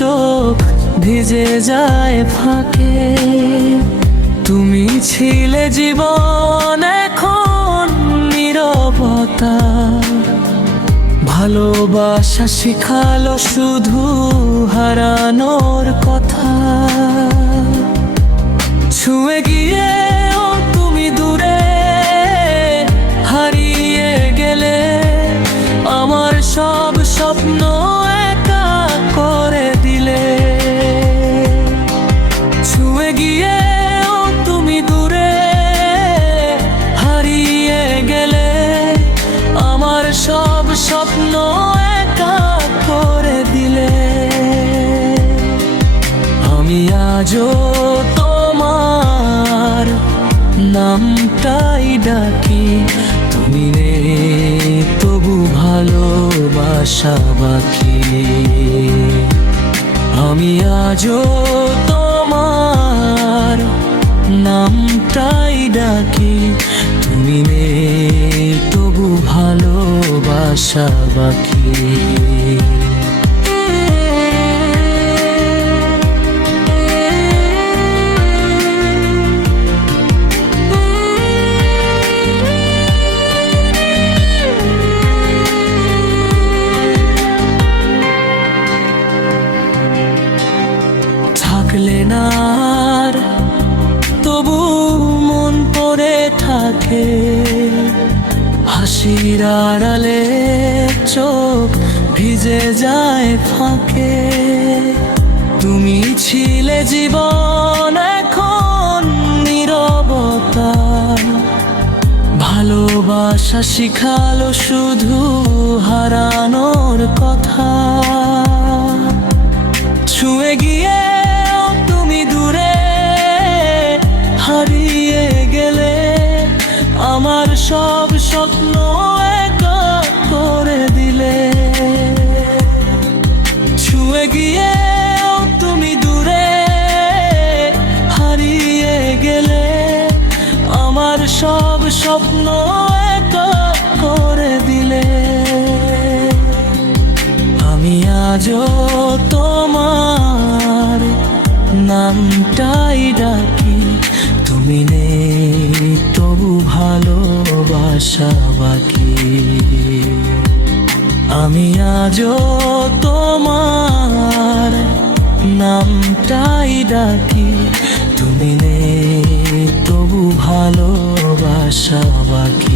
চোখ ভিজে যায় ফাঁকে। তুমি ছিলে জীবন, এখন নীরবতা। ভালোবাসা শিখালো শুধু হারানোর কথা। ছুঁয়ে গিয়েও তুমি দূরে হারিয়ে গেলে, আমার সব স্বপ্ন একা করে দিলে। ছুঁয়ে গিয়েও তুমি দূরে হারিয়ে গেলে, আমার সব স্বপ্ন একা করে দিলে। আমি আজও তোমার নামটাই ডাকি, তুমি নেই তবু ভালোবাসা বাকি। আমি আজও তোমার নামটাই ডাকি, তুমি নেই তবু ভালোবাসা বাকি। থাকলে না আর তবু মন পড়ে থাকে, হাসির আড়ালে চোখ ভিজে যায় ফাঁকে। তুমি ছিলে জীবন, এখন নীরবতা। ভালোবাসা শিখালো শুধু হারানোর কথা। ছুঁয়ে গিয়ে তুমি দূরে হারিয়ে গেলে, আমার সব স্বপ্ন একা করে দিলে। ছুঁয়ে গিয়ে তুমি দূরে হারিয়ে গেলে, আমার সব স্বপ্ন একা করে দিলে। আমি আজও তোমার নামটাই ডাকি, তুমি নেই তবু ভালোবাসা বাকি। আমি আজও তোমার নামটাই ডাকি, তুমি নেই তবু ভালোবাসা বাকি।